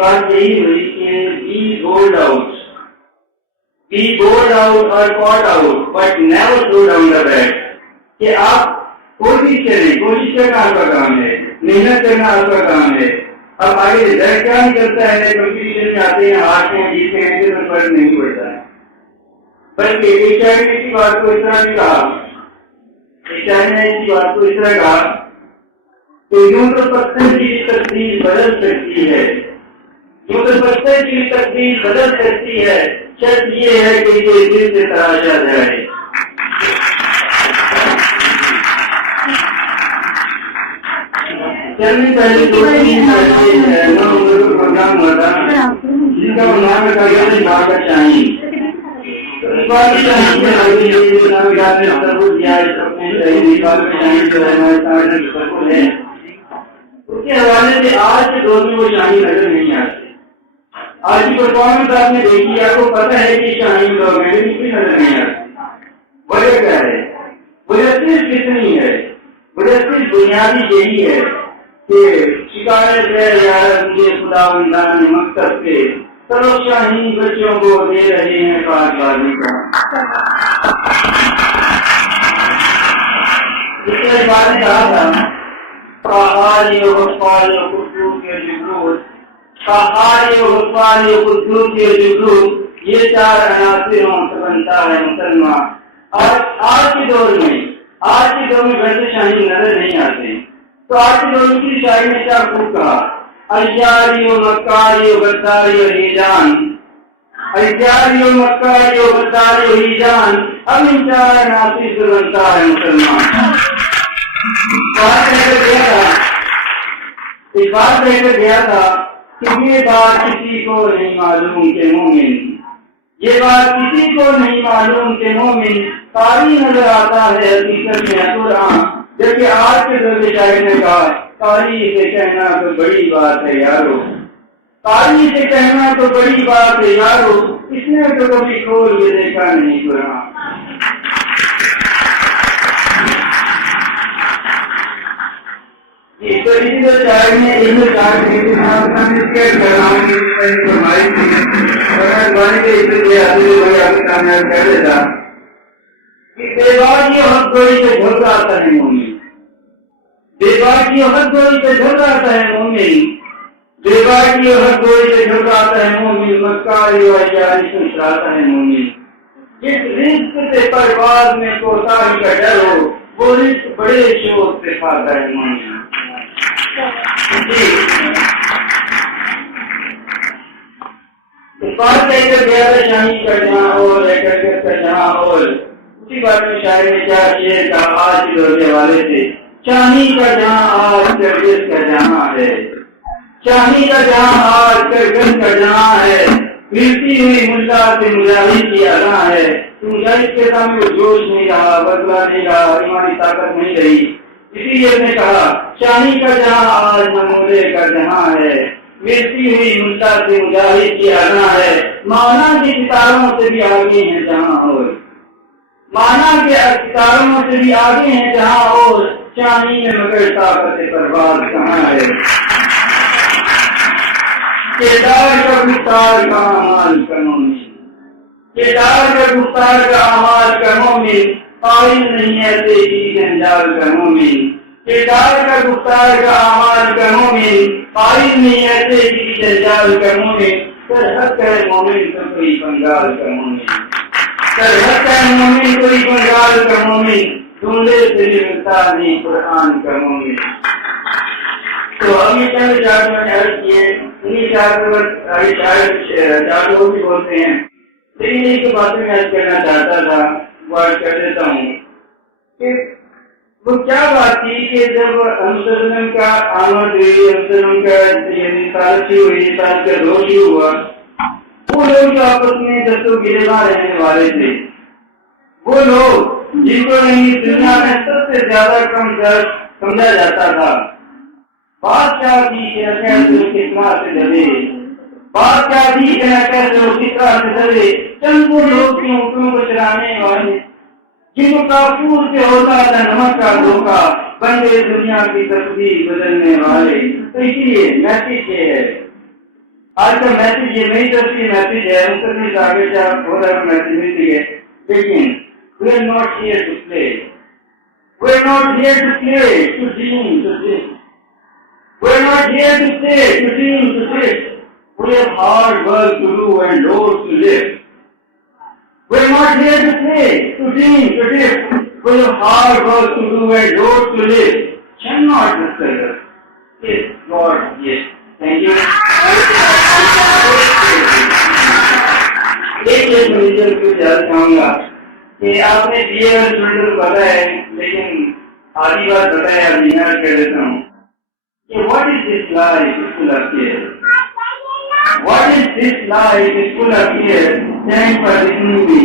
بات یہی ہوئی کہ بی بورڈ آؤٹ اور caught out but never throw down the bat. کہ آپ کوشش کریں, کوشش کرنا آپ کا کام ہے, محنت کرنا آپ کا کام ہے. اب آگے رزلٹ کیا نکلتا ہے, کمپٹیشن میں آتے ہیں, ہارتے ہیں, جیتتے ہیں, اس میں فرق نہیں پڑتا ہے. بلکہ ایک شاعر نے اسی بات کو اس طرح بھی کہا, ایک شاعر نے اسی بات کو اس طرح کہا کہ یوں تو پتھر کی تقدیر بدل سکتی ہے, یوں تو پتھر کی تقدیر بدل سکتی ہے, شرط یہ ہے کہ یہ دل سے تراشا جائے. چلنے پہلے دو تین پروگرام ہوا تھا جن کا عنوان رکھا گیا تھا بھاگت شاہی. اس کے حوالے سے آج کے دور میں وہ شاہی نظر نہیں آتے. آج کی پرفارمنس آپ نے دیکھی, آپ کو پتا ہے کہ شاہی لوگ ہیں لیکن کوئی نظر نہیں آتے. وجہ کیا ہے؟ وجہ صرف کتنی ہے, وجہ صرف بنیادی یہی ہے کہ شکایت ہے یار مجھے خدا بندان مقصد کے چلو شاہین بچوں کو دے رہے ہیں پاک بازی کا. اس نے بات کہا تھا فہاری و غفاری و خصوص کے جبروت, فہاری و غفاری و خصوص کے جبروت, یہ چار عناصروں سے بنتا ہے مسلمان. آج کے دور میں ویسے شاہین نظر نہیں آتے. تو آج کے دور کی شاعری نے کیا خوب کہا, ایاری و مکاری و غداری و ہیجان, ایاری و مکاری و غداری و ہیجان, اب ان چار عناصر سے بنتا ہے مسلمان. بات کہہ کر گیا تھا کہ یہ بات کسی کو نہیں معلوم کہ مومن, یہ بات کسی کو نہیں معلوم کہ مومن قاری نظر آتا ہے حقیقت میں قرآن. جبکہ آج کے دور کے شاعر نے کہا قاری سے کہنا تو بڑی بات ہے یارو, قاری سے کہنا تو بڑی بات ہے یارو, اس نے تو کبھی کھول کے دیکھا نہیں قرآن. اس طریقے سے شاعر نے کر دیتا کہ بیوار کی حق گوئی سے گھبراتا ہے مومن, بیوار کی حق گوئی سے گھبراتا ہے مومن, بیوار کی حق گوئی سے گھبراتا ہے مومن, مکاری و ایاری سے اشراتا ہے مومن. جس رزق سے پرواز میں کوتاہی کا ڈر ہو وہ رزق بڑے شوق سے کھاتا ہے مومن. اس بات کہہ کر گیا تھا شاہی کا جہاں اور کا جہاں اور, اسی بات میں شاعر نے کیا شعر کا آج کے دور کے حوالے سے, شاہی کا جہاں آج کرگس کا جہاں ہے, شاہی کا جہاں آج کرگس کا جہاں ہے, ملتی ہوئی ملا سے مجاہد کی اذاں ہے. مجاہد کے سامنے جوش نہیں رہا, بدلا نہیں رہا, ایمانی طاقت نہیں رہی. اسی لیے نے کہا شاہی کا جہاں آج نمولے کا جہاں ہے, ملتی ہوئی ملا سے مجاہد کی اذاں ہے. مانا کی ستاروں سے بھی آگے ہیں جہاں اور, مانا کے ستاروں سے بھی آگے ہیں جہاں اور, شاہی میں مگر طاقت پرواز کہاں ہے. کردار کا گفتار کا اعمال کا مومن, کردار کا گفتار کا اعمال کا مومن, قائل نہیں ایسے ہی جنجال کا مومن. کردار کا گفتار کا اعمال کا مومن, قائل نہیں ایسے ہی جنجال کا مومن. سرحد ہے مومن تو کوئی بنگال کا مومن, سرحد ہے مومن کوئی بنگال کا مومن, ڈھونڈے سے ملتا نہیں قرآن کا مومن. تو ہم یہ چند چار میں عرض کیے, انہیں چار لوگ بھی بولتے ہیں, لیکن ایک بات میں عرض کرنا چاہتا تھا, وہ عرض کر دیتا ہوں کہ وہ کیا بات تھی کہ جب مسلم کا آمد ہوئی, مسلم کا تارشی ہوئی, تاج کا روشی ہوا, وہ لوگ جو آپس میں دستوں گریباں رہنے والے تھے, وہ لوگ جن کو دنیا میں سب سے زیادہ کم درد سمجھا جاتا تھا, بادشاہ کی کیسے کتنا سے ڈرے, بادشاہ کی کیسے کتنا سے ڈرے, چند وہ لوگ کی اونٹوں کو چلانے والے, جن کو کافور سے ہوتا تھا نمک کا دھوکا, بندے دنیا کی تصویر بدلنے والے. تو اسی لیے میسج یہ ہے آج کا میسج یہ نہیں کرتی میسج ہے مستقبل آگے سے آپ بہت سارا میسج ملتی ہے لیکن we are not here to play. We are not here to play, to dream, to dream. We are not here to stay, to dream, to sit. We have hard work to do and roads to live. We are not here to play, to dream, to live. We have hard work to do and roads to live. Shall not disturb us. Yes, God, yes. Thank you. ایک manager کو یاد چاہوں گا کہ آپ نے be a student کو پتا ہے لیکن آدھی بات بتایا اب کر دیتا ہوں کہ what is this life is full of care what is this life is full of care thank for listening me